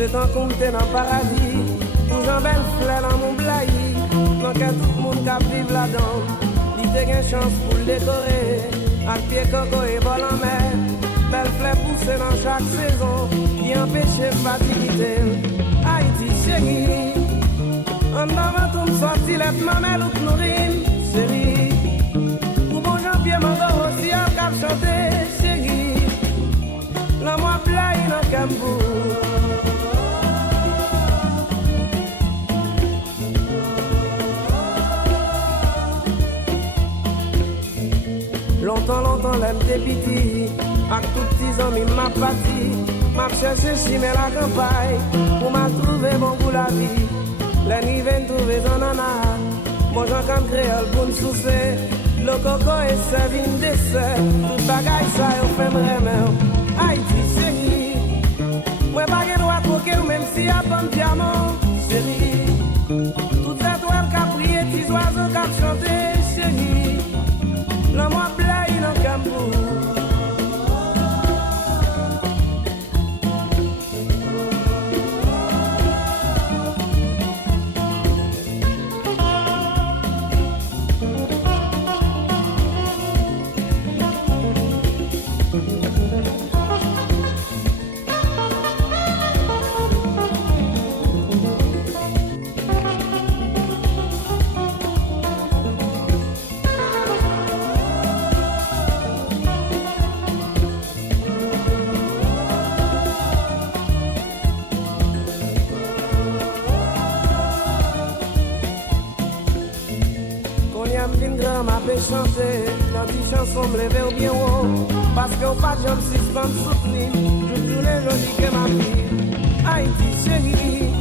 C'est un compte dans le paradis. Tout j'en belle fleur dans mon blayi. Donc tout le monde qui vive là-dedans. Il te gagne chance pour le décorer. À pied coco et vol en mer. Belle fleur poussée dans chaque saison. Qui empêche fatiguité. Haïti chérie. En avant tout me sorti les mamelles ou nourrine. Chérie. Pour bon Jean-Pierre Mangor aussi à cap chanter. Chérie. La moi blaye dans Cambou. Longtemps, l'aime des piti. Avec tout petits amis, m'a parti. M'a cherché si mais la campagne. Pour m'a trouvé bon pour la vie. Les nuits viennent trouver dans nana. Bon, j'en comme créole pour me soucier. Le coco est servi une dessert. Tout bagaille ça, on fait vraiment. Haïti, chérie. Moi, pas de droit pour que même si y'a pas de diamant. Chérie. Toutes les toiles qui prié, petits oiseaux qui chanté. Chérie. La moi blaye dans Cambou. Chanter, dans des chansons me lever au bien haut. Parce qu'on pas de jambes suspendre soutenir. Je tous les jours dis que ma vie. Haïti chérie.